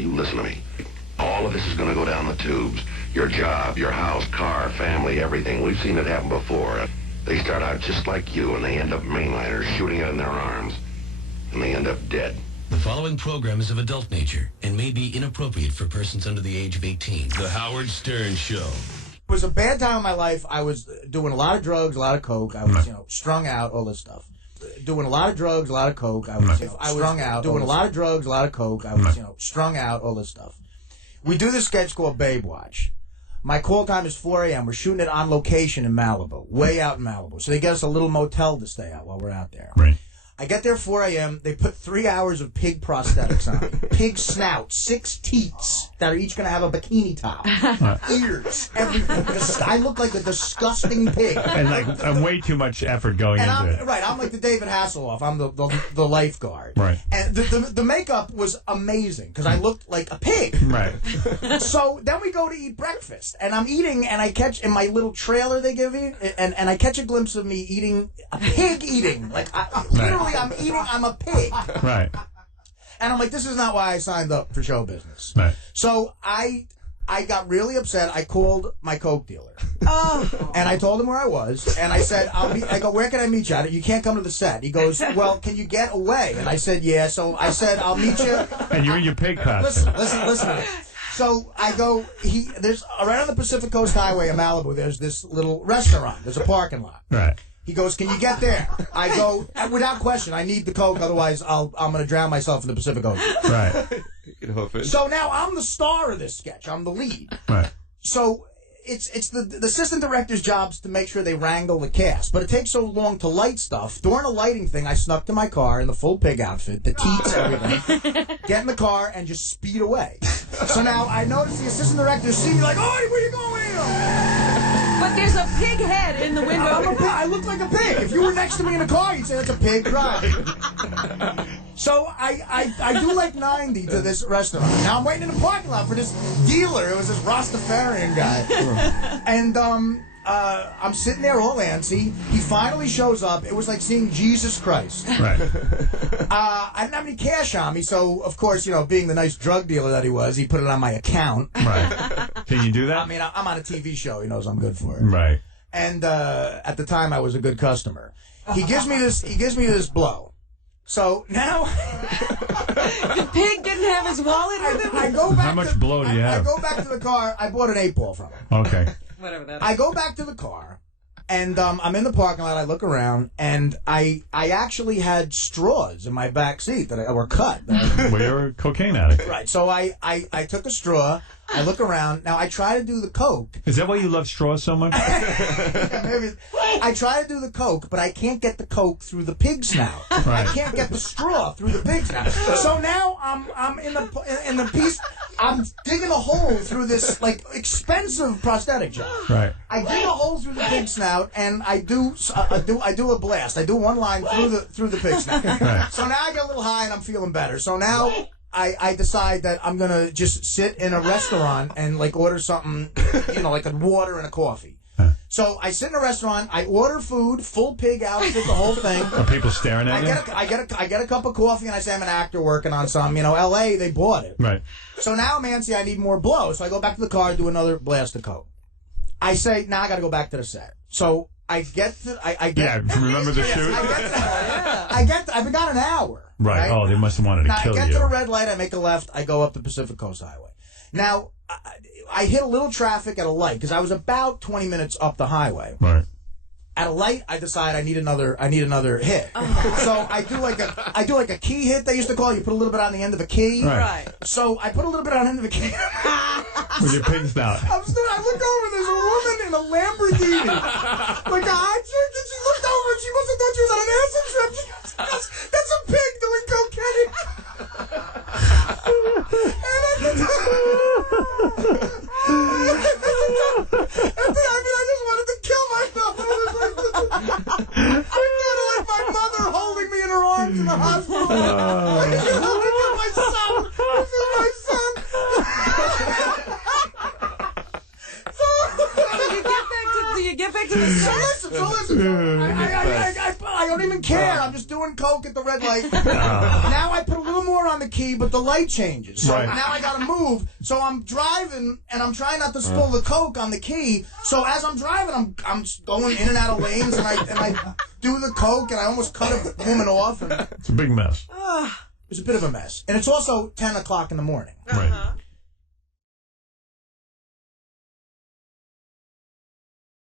you listen to me. All of this is going to go down the tubes. Your job, your house, car, family, everything. We've seen it happen before. They start out just like you, and they end up mainliners shooting it in their arms. And they end up dead. The following program is of adult nature and may be inappropriate for persons under the age of 18. The Howard Stern Show. It was a bad time in my life. I was doing a lot of drugs, a lot of coke. I was, strung out, all this stuff. Doing a lot of drugs, a lot of coke. I was, strung out. Doing a lot of drugs, a lot of coke. I was, strung out, all this stuff. We do this sketch called Babe Watch. My call time is 4 a.m. We're shooting it on location in Malibu, way out in Malibu. So they get us a little motel to stay at while we're out there. Right. I get there 4 a.m. They put 3 hours of pig prosthetics on me. Pig snout, 6 teats that are each going to have a bikini top. Ears, everything. I look like a disgusting pig. And way too much effort going into it. Right, I'm like the David Hasselhoff. I'm the lifeguard. Right. And the makeup was amazing because I looked like a pig. Right. So then we go to eat breakfast. And I'm eating, and I catch, in my little trailer they give you, and I catch a glimpse of me eating, a pig eating. Like, literally, I'm eating, I'm a pig. Right. And I'm like, this is not why I signed up for show business. Right. So I got really upset. I called my coke dealer. And I told him where I was. And I said, I go, where can I meet you at? You can't come to the set. He goes, well, can you get away? And I said, yeah. So I said, I'll meet you. And you're in your pig costume. Listen. So I go, there's, right on the Pacific Coast Highway in Malibu, there's this little restaurant. There's a parking lot. Right. He goes, can you get there? I go, without question, I need the coke, otherwise I'm going to drown myself in the Pacific Ocean. Right. So now I'm the star of this sketch. I'm the lead. Right. So it's the assistant director's job to make sure they wrangle the cast. But it takes so long to light stuff. During the lighting thing, I snuck to my car in the full pig outfit, the teats, everything, get in the car, and just speed away. So now I notice the assistant director see me like, oh, where you going? But there's a pig head in the window. I look like a pig. If you were next to me in the car, you'd say that's a pig driving. So I do like 90 to this restaurant. Now I'm waiting in the parking lot for this dealer. It was this Rastafarian guy. And I'm sitting there all antsy. He finally shows up. It was like seeing Jesus Christ. Right. I didn't have any cash on me, so of course, being the nice drug dealer that he was, he put it on my account. Right. Can you do that? I mean, I'm on a TV show. He knows I'm good for it. Right. And at the time, I was a good customer. He gives me this blow. So now, the pig didn't have his wallet with him. I go back. How much blow do you have? I go back to the car. I bought an 8-ball from him. Okay. Whatever that is. I go back to the car, and I'm in the parking lot. I look around, and I actually had straws in my back seat that were cut. Well, you're a cocaine addict. Right. So I took a straw. I look around. Now, I try to do the coke. Is that why you love straws so much? Yeah, maybe. I try to do the coke, but I can't get the coke through the pig snout. Right. I can't get the straw through the pig snout. So now I'm in the piece. I'm digging a hole through this like expensive prosthetic job. Right. I dig a hole through the pig snout, and I do a blast. I do one line through the pig snout. Right. So now I get a little high, and I'm feeling better. So now I decide that I'm going to just sit in a restaurant and like order something, like a water and a coffee. So I sit in a restaurant, I order food, full pig outfit, the whole thing. Are people staring at you? I get a cup of coffee, and I say I'm an actor working on something. L.A., they bought it. Right. So now I'm antsy, I need more blow. So I go back to the car, do another blast of coke. I say, now I got to go back to the set. So I get to, remember the shoot? I've been gone an hour. Right. Oh, they must have wanted to kill you. I get to the red light, I make a left, I go up the Pacific Coast Highway. Now, I hit a little traffic at a light, because I was about 20 minutes up the highway. Right. At a light, I decide I need another hit. So I do like a key hit, they used to call it. You put a little bit on the end of a key. Right. So I put a little bit on the end of a key. With your pig snout. I look over, there's a woman in a Lamborghini. Like a hot chick, and she looked over, and she must have thought she was on an acid trip. She goes, that's a pig doing cocaine. And at the time, I just wanted to kill myself. I thought of like my mother holding me in her arms in the hospital. This is my son. This is my son. Do you get back to the set? So listen. I don't even care. I'm just doing coke at the red light. Now I put a little more on the key, but the light changes. So Right. now I gotta move. So I'm driving, and I'm trying not to spill the Coke on the key. So as I'm driving, I'm going in and out of lanes, and I do the Coke, and I almost cut a woman off. And It's a big mess. it was a bit of a mess. And it's also 10 o'clock in the morning. Right.